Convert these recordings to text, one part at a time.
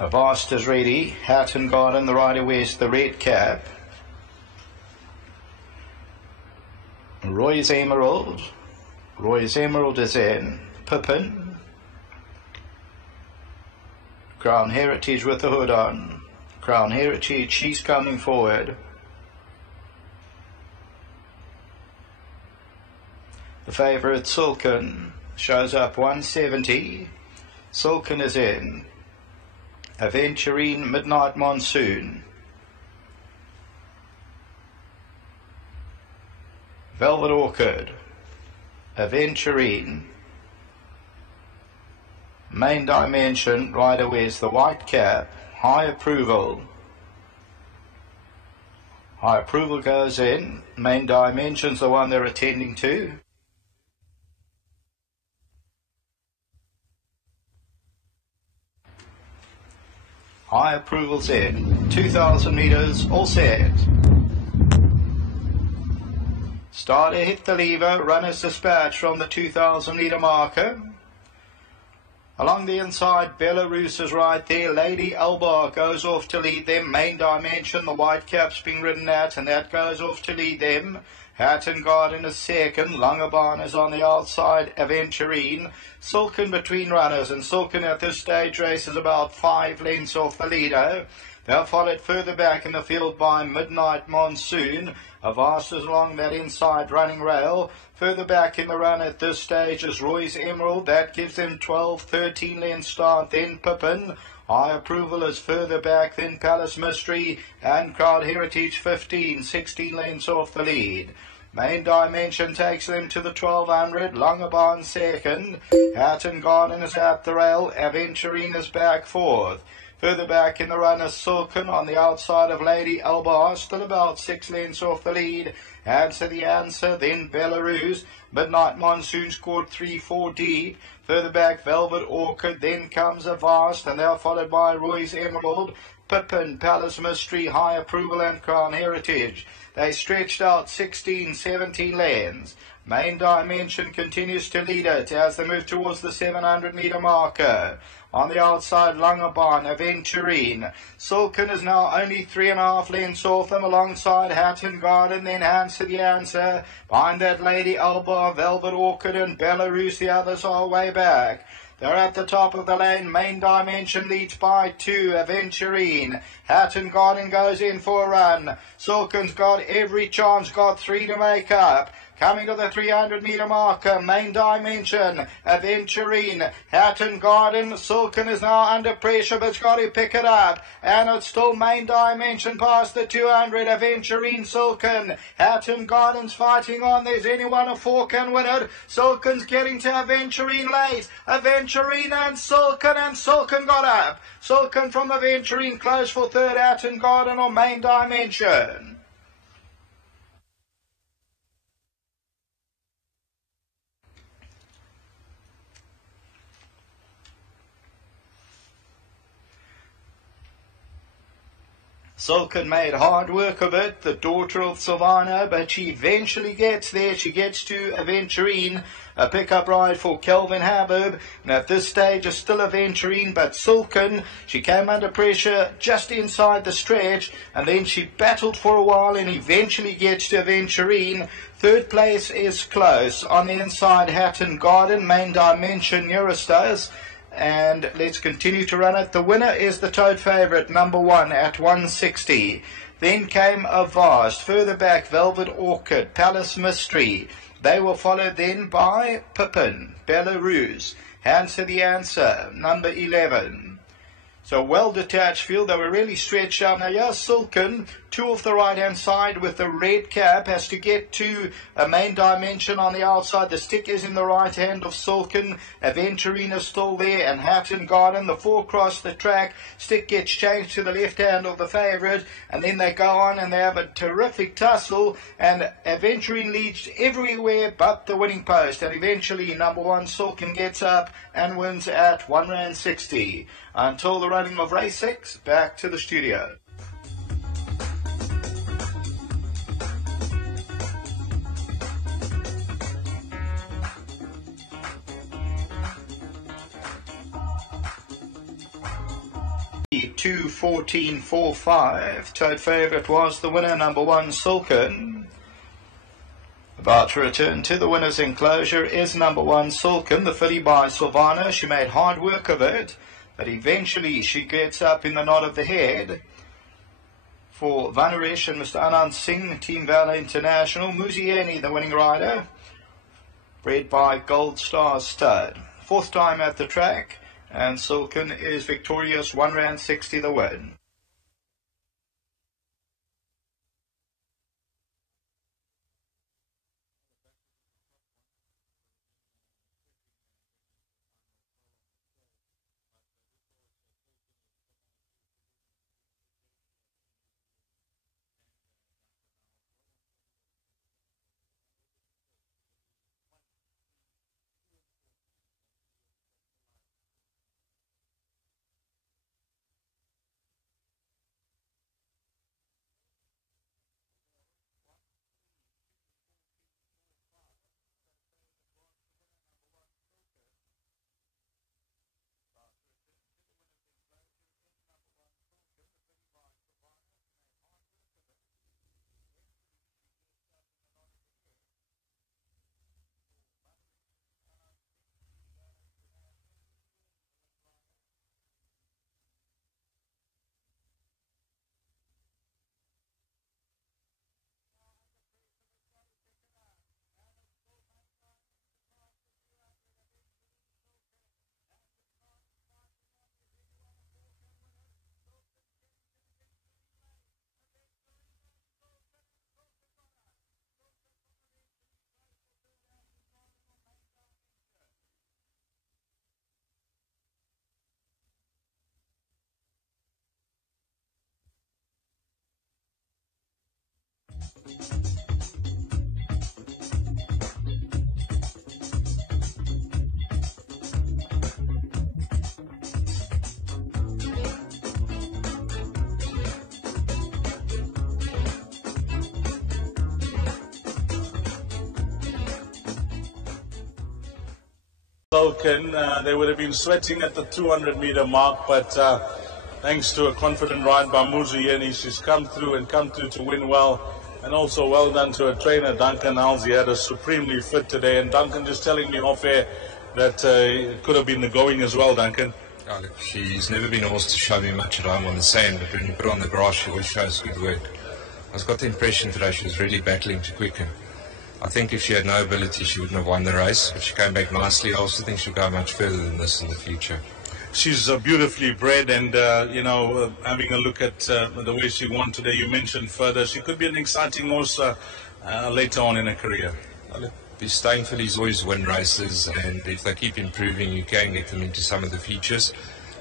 Avast is ready. Hatton Garden, the rider wears the red cap. Roy's Emerald. Roy's Emerald is in. Pippin. Crown Heritage with the hood on. Crown Heritage, she's coming forward. The favourite Silken shows up 170. Silken is in. Aventurine, Midnight Monsoon. Velvet Orchid. Aventurine. Main Dimension, rider wears the white cap. High Approval. High Approval goes in. Main Dimension's the one they're attending to. High Approval's in. 2,000 metres, all set. Starter hit the lever, runners dispatch from the 2,000 metre marker. Along the inside, Belarus is right there. Lady Elba goes off to lead them. Main Dimension, the white cap's being ridden at, and that goes off to lead them. Hatton Garden is second. Langebaan is on the outside. Aventurine. Silken between runners, and Silken at this stage race is about 5 lengths off the leader. They're followed further back in the field by Midnight Monsoon. Avast is along that inside running rail. Further back in the run at this stage is Roy's Emerald. That gives them 12, 13 lengths start. Then Pippin. High Approval is further back. Then Palace Mystery and Crown Heritage 15, 16 lengths off the lead. Main Dimension takes them to the 1200. Langebaan second. Hatton Garden is at the rail. Aventurine is back fourth. Further back in the run is Silken on the outside of Lady Elba, still about 6 lengths off the lead. Answer the Answer, then Belarus. Midnight Monsoon scored 3-4 deep. Further back, Velvet Orchid, then comes Avast, and they're followed by Roy's Emerald, Pippin, Palace Mystery, High Approval, and Crown Heritage. They stretched out 16, 17 lengths. Main Dimension continues to lead it as they move towards the 700 metre marker. On the outside, Langebaan, Aventurine. Silken is now only 3.5 lengths off them alongside Hatton Garden, then Answer the Answer. Behind that, Lady Elba, Velvet Orchid, and Belarus. The others are way back. They're at the top of the lane. Main Dimension leads by 2. Aventurine. Hatton Garden goes in for a run. Silken's got every chance, got 3 to make up. Coming to the 300 metre marker, Main Dimension, Aventurine, Hatton Garden. Silken is now under pressure, but it's got to pick it up. And it's still Main Dimension past the 200. Aventurine, Silken. Hatton Garden's fighting on. There's anyone a 4 can win it. Silken's getting to Aventurine late. Aventurine and Silken got up. Silken from Aventurine close for third. Hatton Garden or Main Dimension. Silken made hard work of it, the daughter of Silvano, but she eventually gets there. She gets to Aventurine, a pickup ride for Kelvin Habib, and at this stage is still Aventurine, but Silken, she came under pressure just inside the stretch, and then she battled for a while and eventually gets to Aventurine. Third place is close. On the inside, Hatton Garden, Main Dimension, Eurostas. And let's continue to run it. The winner is the tote favourite, number 1 at 160. Then came Avast. Further back, Velvet Orchid, Palace Mystery. They were followed then by Pippin, Belarus, Answer the Answer, number 11. So well detached field. They were really stretched out. Now here's Silken, 2 off the right hand side with the red cap, has to get to a Main Dimension on the outside. The stick is in the right hand of Silken. Aventurine is still there, and Hatton Garden, the 4 cross the track. Stick gets changed to the left hand of the favourite, and then they go on and they have a terrific tussle, and Aventurine leads everywhere but the winning post, and eventually number 1 Silken gets up and wins at R1.60. Until the running of race 6, back to the studio. 2-14-4-5. Third favourite was the winner, number 1, Silken. About to return to the winner's enclosure is number 1, Silken, the filly by Silvano. She made hard work of it, but eventually she gets up in the nod of the head. For Vanarish and Mr. Anand Singh, Team Valor International. Muzi Yeni, the winning rider, bred by Gold Star Stud. 4th time at the track, and Silken is victorious, R1.60 the win. Silken, they would have been sweating at the 200-meter mark, but thanks to a confident ride by Muzi Yeni, she's come through to win well. And also well done to her trainer, Duncan Howells. He had a supremely fit today. And Duncan just telling me off air that it could have been the going as well, Duncan. Oh, look, she's never been asked to show me much at home on the sand, but when you put her on the grass, she always shows good work. I've got the impression today she was really battling to quicken. I think if she had no ability, she wouldn't have won the race, but she came back nicely. I also think she'll go much further than this in the future. She's beautifully bred, and having a look at the way she won today, you mentioned further, she could be an exciting horse later on in her career. Well, look, these staying fillies always win races, and if they keep improving, you can get them into some of the features.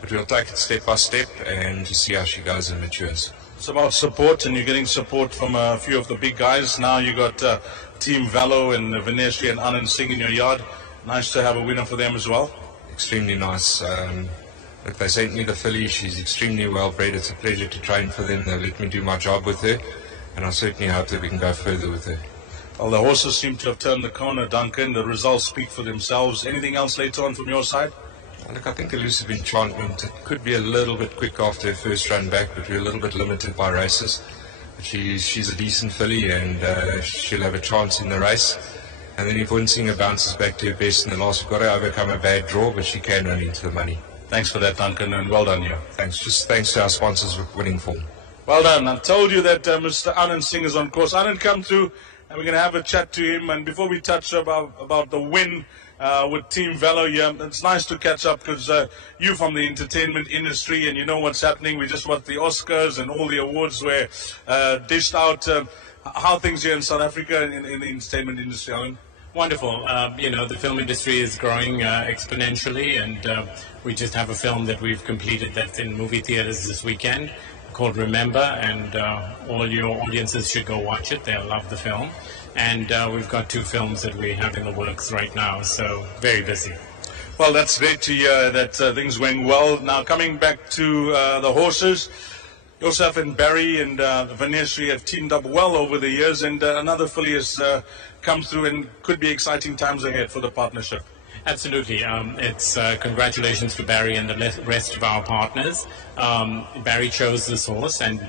But we'll take it step by step and just see how she goes and matures. It's about support, and you're getting support from a few of the big guys. Now you got Team Valo and Vaneshri and Anand Singh in your yard. Nice to have a winner for them as well. Extremely nice. Look, they sent me the filly. She's extremely well bred. It's a pleasure to train for them. They let me do my job with her, and I certainly hope that we can go further with her. Well, the horses seem to have turned the corner, Duncan. The results speak for themselves. Anything else later on from your side? Look, I think Elusive Enchantment could be a little bit quick after her first run back, but we're a little bit limited by races. But she's a decent filly, and she'll have a chance in the race. And then if Winsinger bounces back to her best in the last, we've got to overcome a bad draw, but she can run into the money. Thanks for that, Duncan, and well done, you. Thanks. Just thanks to our sponsors for winning form. Well done. I told you that Mr. Anand Singh is on course. Anand, come through, and we're going to have a chat to him. And before we touch about the win with Team Velo here, it's nice to catch up because you're from the entertainment industry and you know what's happening. We just watched the Oscars and all the awards were dished out. How are things here in South Africa in the entertainment industry, Alan? Wonderful. The film industry is growing exponentially, and we just have a film that we've completed that's in movie theaters this weekend called Remember, and all your audiences should go watch it. They'll love the film. And we've got 2 films that we have in the works right now, so very busy. Well, that's great to hear that things went well. Now, coming back to the horses, yourself and Barry and Vaneshri have teamed up well over the years, and another filly has come through, and could be exciting times ahead for the partnership. Absolutely. It's congratulations to Barry and the rest of our partners. Barry chose this horse and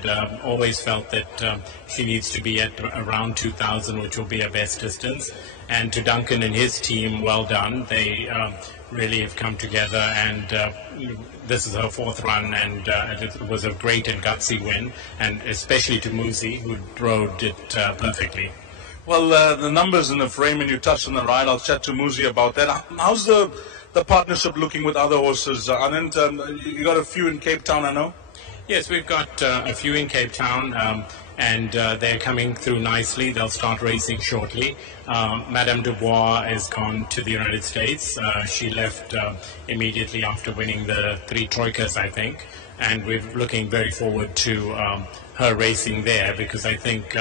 always felt that she needs to be at around 2,000, which will be her best distance. And to Duncan and his team, well done. They really have come together, and this is her fourth run, and it was a great and gutsy win, and especially to Muzi, who rode it perfectly. Well, the numbers in the frame, and you touched on the ride. I'll chat to Muzi about that. How's the partnership looking with other horses? Anand, you got a few in Cape Town, I know? Yes, we've got a few in Cape Town, and they're coming through nicely. They'll start racing shortly. Madame Dubois has gone to the United States. She left immediately after winning the 3 Troikas, I think. And we're looking very forward to her racing there, because I think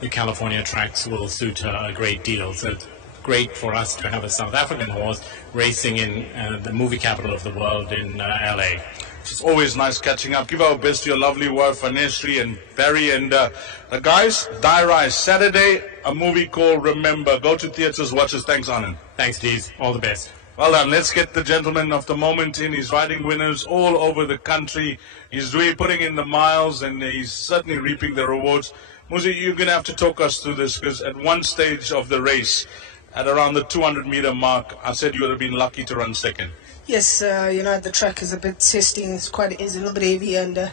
the California tracks will suit her a great deal. So it's great for us to have a South African horse racing in the movie capital of the world in LA. It's always nice catching up. Give our best to your lovely wife, Aneshri and Barry. And the guys, Die Rise, Saturday, a movie called Remember. Go to theaters, watch us. Thanks, Anand. Thanks, Dees. All the best. Well done. Let's get the gentleman of the moment in. He's riding winners all over the country. He's really putting in the miles, and he's certainly reaping the rewards. Muzi, you're going to have to talk us through this, because at one stage of the race, at around the 200-meter mark, I said you would have been lucky to run second. Yes, the track is a bit testing. It's a little bit heavy, and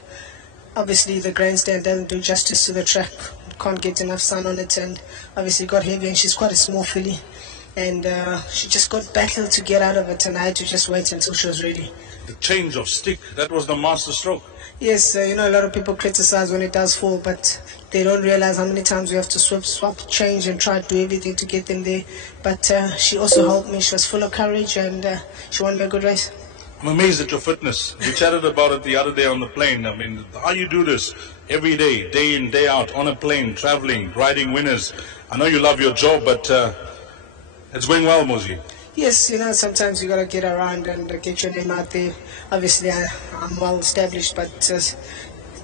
obviously the grandstand doesn't do justice to the track. Can't get enough sun on it, and obviously got heavy, and she's quite a small filly. And she just got battled to get out of it, and I had to just wait until she was ready. The change of stick, that was the master stroke. Yes, a lot of people criticize when it does fall, but they don't realize how many times we have to swap, change, and try to do everything to get them there. But she also helped me. She was full of courage, and she won me a good race. I'm amazed at your fitness. We chatted about it the other day on the plane. I mean, how you do this every day in, day out, on a plane, traveling, riding winners. I know you love your job, but it's going well, Muzi. Yes, sometimes you got to get around and get your name out there. Obviously, I'm well established, but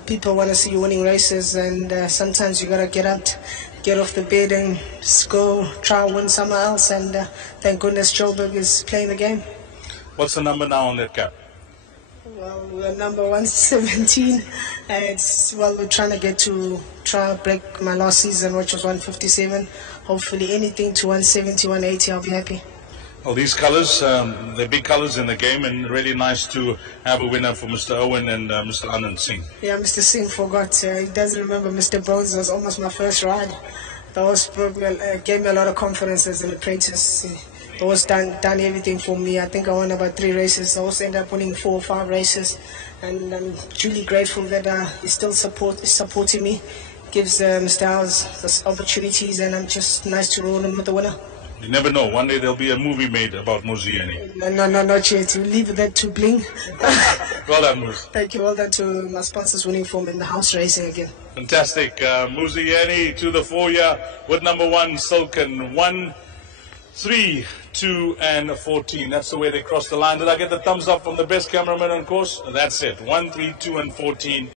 people want to see you winning races, and sometimes you got to get out, get off the bed and just go try and win somewhere else, and thank goodness Joburg is playing the game. What's the number now on that cap? Well, we're number 117. We're trying to try and break my last season, which was 157. Hopefully anything to 170, 180, I'll be happy. Well, these colours, they're big colours in the game, and really nice to have a winner for Mr. Owen and Mr. Anand Singh. Yeah, Mr. Singh forgot. He doesn't remember Mr. Bones. It was almost my first ride. The horse gave me a lot of confidence as an apprentice. The horse done everything for me. I think I won about 3 races. The horse ended up winning 4 or 5 races. And I'm truly grateful that he's still supporting me. Gives Mr. Howells this opportunities, and I'm just nice to roll him with the winner. You never know. One day there'll be a movie made about Muzi Yeni. No, not yet. You leave that to Bling. Well done, Muzi. Thank you. Well done to my sponsors winning for me in the house racing again. Fantastic. Muzi Yeni to the 4-year with number 1, Silken. 1, 3, 2, and 14. That's the way they cross the line. Did I get the thumbs up from the best cameraman on course? That's it. 1, 3, 2, and 14.